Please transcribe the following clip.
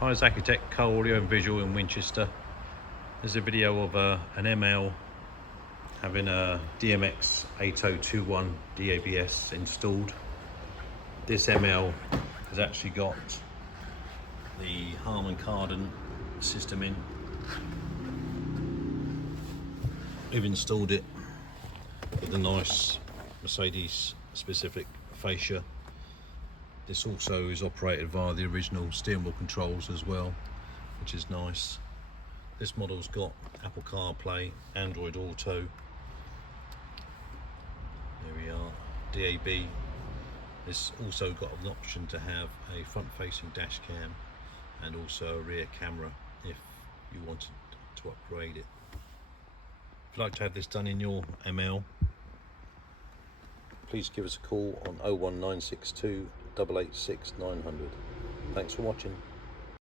Hi, it's Accutek Car Audio and Visual in Winchester. There's a video of an ML having a DMX8021DABS installed. This ML has actually got the Harman Kardon system in. We've installed it with a nice Mercedes specific fascia. This also is operated via the original steering wheel controls as well, which is nice. This model's got Apple CarPlay, Android Auto. There we are, DAB. It's also got an option to have a front-facing dash cam and also a rear camera if you wanted to upgrade it. If you'd like to have this done in your ML, please give us a call on 01962 886 900. Thanks for watching.